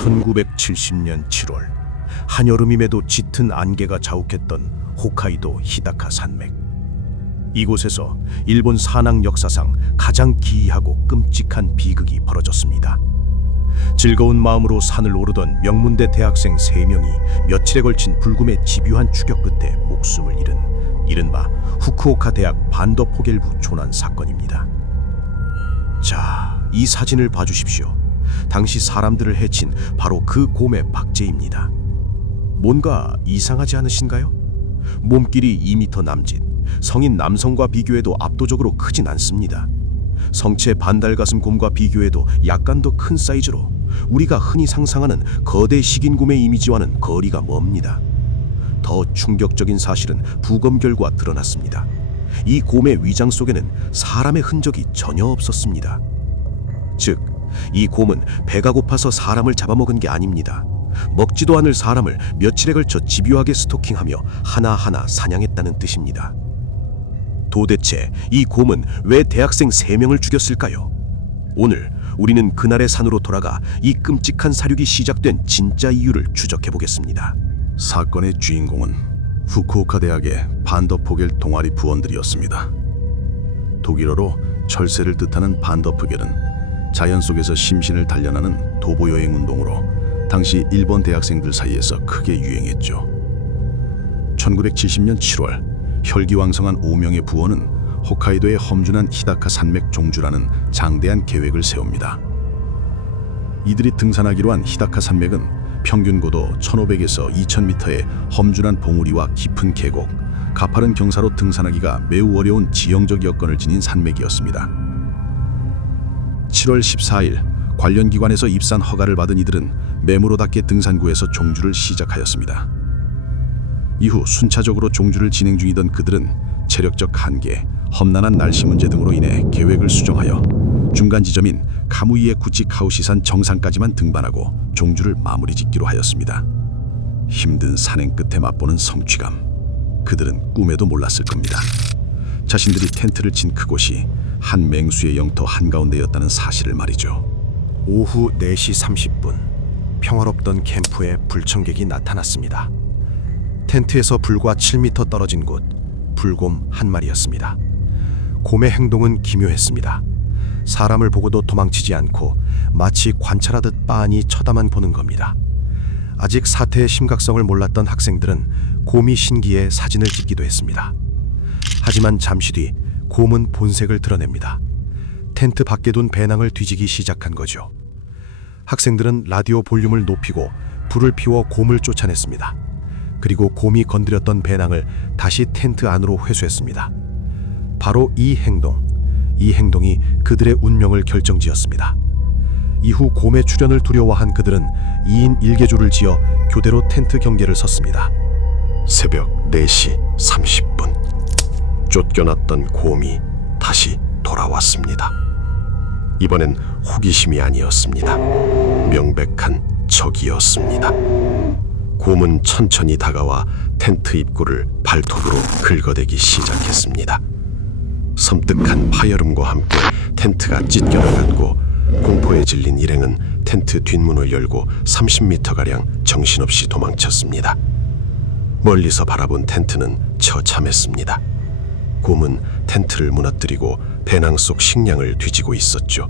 1970년 7월 한여름임에도 짙은 안개가 자욱했던 홋카이도 히다카 산맥. 이곳에서 일본 산악 역사상 가장 기이하고 끔찍한 비극이 벌어졌습니다. 즐거운 마음으로 산을 오르던 명문대 대학생 3명이 며칠에 걸친 불금의 집요한 추격 끝에 목숨을 잃은 이른바 후쿠오카 대학 반더 포겔부 조난 사건입니다. 자, 이 사진을 봐주십시오. 당시 사람들을 해친 바로 그 곰의 박제입니다. 뭔가 이상하지 않으신가요? 몸길이 2m 남짓, 성인 남성과 비교해도 압도적으로 크진 않습니다. 성체 반달가슴 곰과 비교해도 약간 더 큰 사이즈로 우리가 흔히 상상하는 거대 식인곰의 이미지와는 거리가 멉니다. 더 충격적인 사실은 부검 결과 드러났습니다. 이 곰의 위장 속에는 사람의 흔적이 전혀 없었습니다. 즉, 이 곰은 배가 고파서 사람을 잡아먹은 게 아닙니다. 먹지도 않을 사람을 며칠에 걸쳐 집요하게 스토킹하며 하나하나 사냥했다는 뜻입니다. 도대체 이 곰은 왜 대학생 3명을 죽였을까요? 오늘 우리는 그날의 산으로 돌아가 이 끔찍한 사륙이 시작된 진짜 이유를 추적해 보겠습니다. 사건의 주인공은 후쿠오카 대학의 반더 포겔 동아리 부원들이었습니다. 독일어로 철새를 뜻하는 반더 포겔은 자연 속에서 심신을 단련하는 도보 여행 운동으로 당시 일본 대학생들 사이에서 크게 유행했죠. 1970년 7월 혈기왕성한 5명의 부원은 홋카이도의 험준한 히다카 산맥 종주라는 장대한 계획을 세웁니다. 이들이 등산하기로 한 히다카 산맥은 평균 고도 1500에서 2000m의 험준한 봉우리와 깊은 계곡, 가파른 경사로 등산하기가 매우 어려운 지형적 여건을 지닌 산맥이었습니다. 7월 14일 관련 기관에서 입산 허가를 받은 이들은 매무로답게 등산구에서 종주를 시작하였습니다. 이후 순차적으로 종주를 진행 중이던 그들은 체력적 한계, 험난한 날씨 문제 등으로 인해 계획을 수정하여 중간 지점인 카무이의 구치카우시산 정상까지만 등반하고 종주를 마무리 짓기로 하였습니다. 힘든 산행 끝에 맛보는 성취감, 그들은 꿈에도 몰랐을 겁니다. 자신들이 텐트를 친 그곳이 한 맹수의 영토 한가운데였다는 사실을 말이죠. 오후 4시 30분 평화롭던 캠프에 불청객이 나타났습니다. 텐트에서 불과 7m 떨어진 곳, 불곰 한 마리였습니다. 곰의 행동은 기묘했습니다. 사람을 보고도 도망치지 않고 마치 관찰하듯 빤히 쳐다만 보는 겁니다. 아직 사태의 심각성을 몰랐던 학생들은 곰이 신기해 사진을 찍기도 했습니다. 하지만 잠시 뒤 곰은 본색을 드러냅니다. 텐트 밖에 둔 배낭을 뒤지기 시작한 거죠. 학생들은 라디오 볼륨을 높이고 불을 피워 곰을 쫓아냈습니다. 그리고 곰이 건드렸던 배낭을 다시 텐트 안으로 회수했습니다. 바로 이 행동이 그들의 운명을 결정지었습니다. 이후 곰의 출현을 두려워한 그들은 2인 1개조를 지어 교대로 텐트 경계를 섰습니다. 새벽 4시 30분 쫓겨났던 곰이 다시 돌아왔습니다. 이번엔 호기심이 아니었습니다. 명백한 적이었습니다. 곰은 천천히 다가와 텐트 입구를 발톱으로 긁어대기 시작했습니다. 섬뜩한 파열음과 함께 텐트가 찢겨나갔고 공포에 질린 일행은 텐트 뒷문을 열고 30m가량 정신없이 도망쳤습니다. 멀리서 바라본 텐트는 처참했습니다. 곰은 텐트를 무너뜨리고 배낭 속 식량을 뒤지고 있었죠.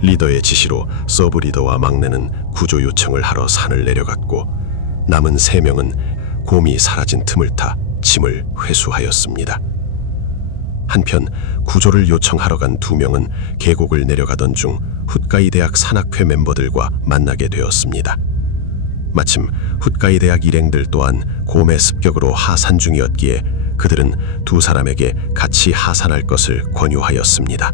리더의 지시로 서브 리더와 막내는 구조 요청을 하러 산을 내려갔고 남은 3명은 곰이 사라진 틈을 타 짐을 회수하였습니다. 한편 구조를 요청하러 간 2명은 계곡을 내려가던 중 훗가이 대학 산악회 멤버들과 만나게 되었습니다. 마침 훗가이 대학 일행들 또한 곰의 습격으로 하산 중이었기에 그들은 2 사람에게 같이 하산할 것을 권유하였습니다.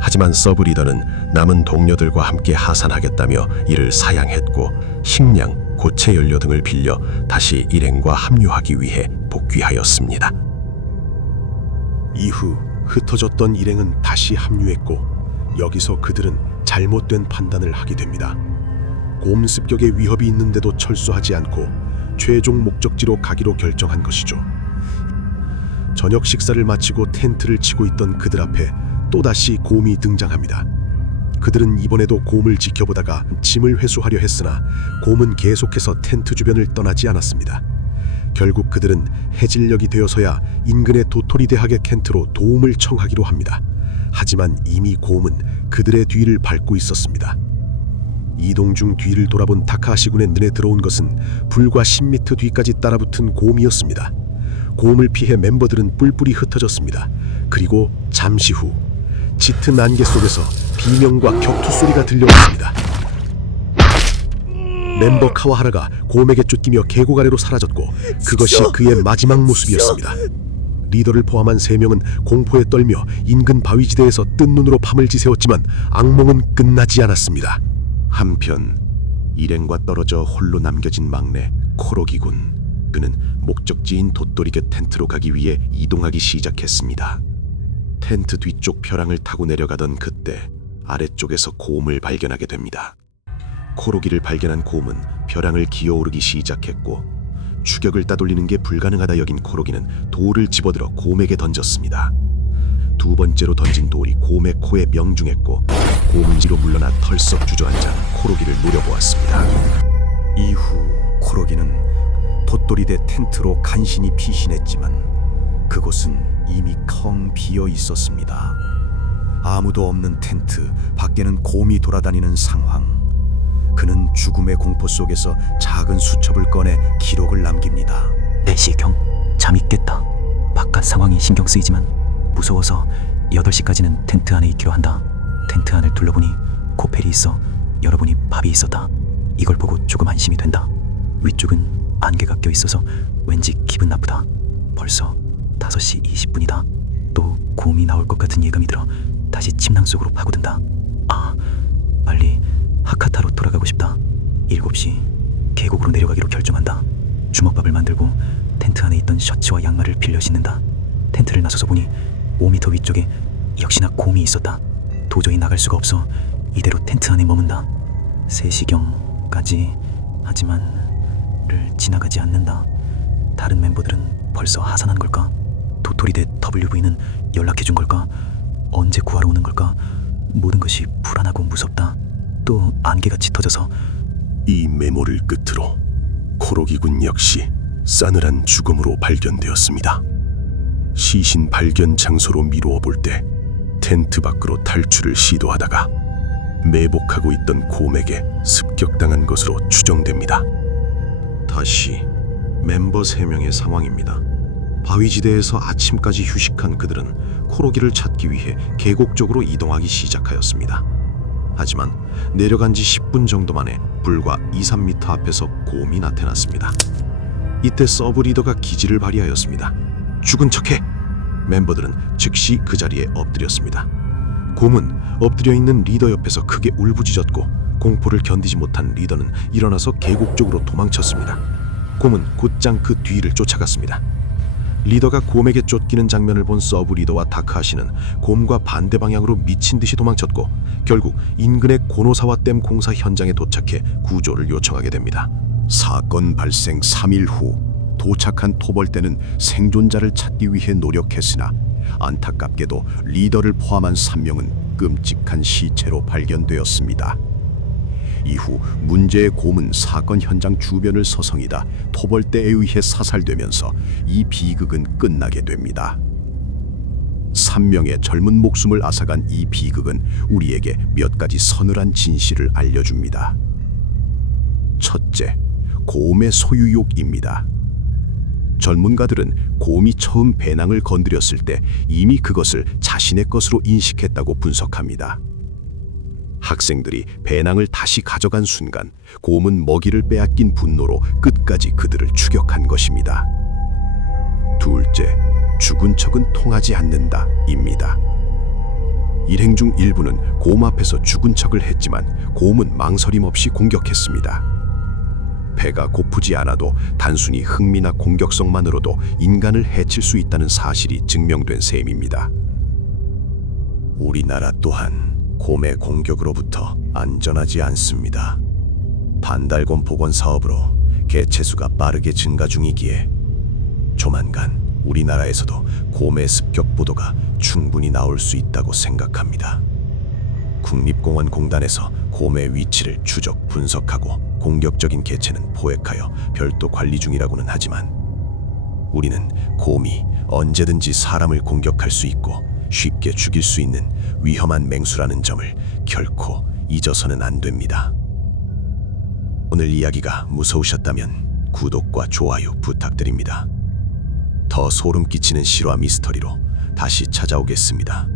하지만 서브 리더는 남은 동료들과 함께 하산하겠다며 이를 사양했고 식량, 고체 연료 등을 빌려 다시 일행과 합류하기 위해 복귀하였습니다. 이후 흩어졌던 일행은 다시 합류했고 여기서 그들은 잘못된 판단을 하게 됩니다. 곰 습격의 위협이 있는데도 철수하지 않고 최종 목적지로 가기로 결정한 것이죠. 저녁 식사를 마치고 텐트를 치고 있던 그들 앞에 또다시 곰이 등장합니다. 그들은 이번에도 곰을 지켜보다가 짐을 회수하려 했으나 곰은 계속해서 텐트 주변을 떠나지 않았습니다. 결국 그들은 해질녘이 되어서야 인근의 도토리 대학의 켄트로 도움을 청하기로 합니다. 하지만 이미 곰은 그들의 뒤를 밟고 있었습니다. 이동 중 뒤를 돌아본 타카하시 군의 눈에 들어온 것은 불과 10m 뒤까지 따라붙은 곰이었습니다. 곰을 피해 멤버들은 뿔뿔이 흩어졌습니다. 그리고 잠시 후 짙은 안개 속에서 비명과 격투 소리가 들려왔습니다. 멤버 카와하라가 곰에게 쫓기며 계곡 아래로 사라졌고 그것이 그의 마지막 모습이었습니다. 리더를 포함한 3명은 공포에 떨며 인근 바위지대에서 뜬 눈으로 밤을 지새웠지만 악몽은 끝나지 않았습니다. 한편 일행과 떨어져 홀로 남겨진 막내 코로기군. 그는 목적지인 도토리 곁 텐트로 가기 위해 이동하기 시작했습니다. 텐트 뒤쪽 벼랑을 타고 내려가던 그때 아래쪽에서 곰을 발견하게 됩니다. 코로기를 발견한 곰은 벼랑을 기어오르기 시작했고 추격을 따돌리는 게 불가능하다 여긴 코로기는 돌을 집어들어 곰에게 던졌습니다. 두 번째로 던진 돌이 곰의 코에 명중했고 곰은 뒤로 물러나 털썩 주저앉아 코로기를 노려보았습니다. 이후 코로기는 돛돌이대 텐트로 간신히 피신했지만 그곳은 이미 텅 비어 있었습니다. 아무도 없는 텐트 밖에는 곰이 돌아다니는 상황. 그는 죽음의 공포 속에서 작은 수첩을 꺼내 기록을 남깁니다. 4시경 잠이 깼다. 바깥 상황이 신경 쓰이지만 무서워서 8시까지는 텐트 안에 있기로 한다. 텐트 안을 둘러보니 코펠이 있어 열어보니 밥이 있었다. 이걸 보고 조금 안심이 된다. 위쪽은 안개가 껴있어서 왠지 기분 나쁘다. 벌써 5시 20분이다. 또 곰이 나올 것 같은 예감이 들어 다시 침낭 속으로 파고든다. 아, 빨리 하카타로 돌아가고 싶다. 7시 계곡으로 내려가기로 결정한다. 주먹밥을 만들고 텐트 안에 있던 셔츠와 양말을 빌려 신는다. 텐트를 나서서 보니 5m 위쪽에 역시나 곰이 있었다. 도저히 나갈 수가 없어 이대로 텐트 안에 머문다. 3시경까지 하지만 를 지나가지 않는다. 다른 멤버들은 벌써 하산한 걸까? 도토리대 WV는 연락해준 걸까? 언제 구하러 오는 걸까? 모든 것이 불안하고 무섭다. 또 안개가 짙어져서 이 메모를 끝으로 코로기군 역시 싸늘한 죽음으로 발견되었습니다. 시신 발견 장소로 미루어 볼 때 텐트 밖으로 탈출을 시도하다가 매복하고 있던 곰에게 습격당한 것으로 추정됩니다. 다시 멤버 3명의 상황입니다. 바위지대에서 아침까지 휴식한 그들은 코로기를 찾기 위해 계곡 쪽으로 이동하기 시작하였습니다. 하지만 내려간 지 10분 정도 만에 불과 2-3m 앞에서 곰이 나타났습니다. 이때 서브 리더가 기지를 발휘하였습니다. 죽은 척해! 멤버들은 즉시 그 자리에 엎드렸습니다. 곰은 엎드려 있는 리더 옆에서 크게 울부짖었고 공포를 견디지 못한 리더는 일어나서 계곡 쪽으로 도망쳤습니다. 곰은 곧장 그 뒤를 쫓아갔습니다. 리더가 곰에게 쫓기는 장면을 본 서브 리더와 다크하시는 곰과 반대 방향으로 미친 듯이 도망쳤고 결국 인근의 고노사와 댐 공사 현장에 도착해 구조를 요청하게 됩니다. 사건 발생 3일 후 도착한 토벌대는 생존자를 찾기 위해 노력했으나 안타깝게도 리더를 포함한 3명은 끔찍한 시체로 발견되었습니다. 이후 문제의 곰은 사건 현장 주변을 서성이다 토벌대에 의해 사살되면서 이 비극은 끝나게 됩니다. 3명의 젊은 목숨을 앗아간 이 비극은 우리에게 몇 가지 서늘한 진실을 알려줍니다. 첫째, 곰의 소유욕입니다. 전문가들은 곰이 처음 배낭을 건드렸을 때 이미 그것을 자신의 것으로 인식했다고 분석합니다. 학생들이 배낭을 다시 가져간 순간 곰은 먹이를 빼앗긴 분노로 끝까지 그들을 추격한 것입니다. 둘째, 죽은 척은 통하지 않는다입니다. 일행 중 일부는 곰 앞에서 죽은 척을 했지만 곰은 망설임 없이 공격했습니다. 배가 고프지 않아도 단순히 흥미나 공격성만으로도 인간을 해칠 수 있다는 사실이 증명된 셈입니다. 우리나라 또한 곰의 공격으로부터 안전하지 않습니다. 반달곰 복원 사업으로 개체수가 빠르게 증가 중이기에 조만간 우리나라에서도 곰의 습격 보도가 충분히 나올 수 있다고 생각합니다. 국립공원공단에서 곰의 위치를 추적 분석하고 공격적인 개체는 포획하여 별도 관리 중이라고는 하지만 우리는 곰이 언제든지 사람을 공격할 수 있고 쉽게 죽일 수 있는 위험한 맹수라는 점을 결코 잊어서는 안 됩니다. 오늘 이야기가 무서우셨다면 구독과 좋아요 부탁드립니다. 더 소름 끼치는 실화 미스터리로 다시 찾아오겠습니다.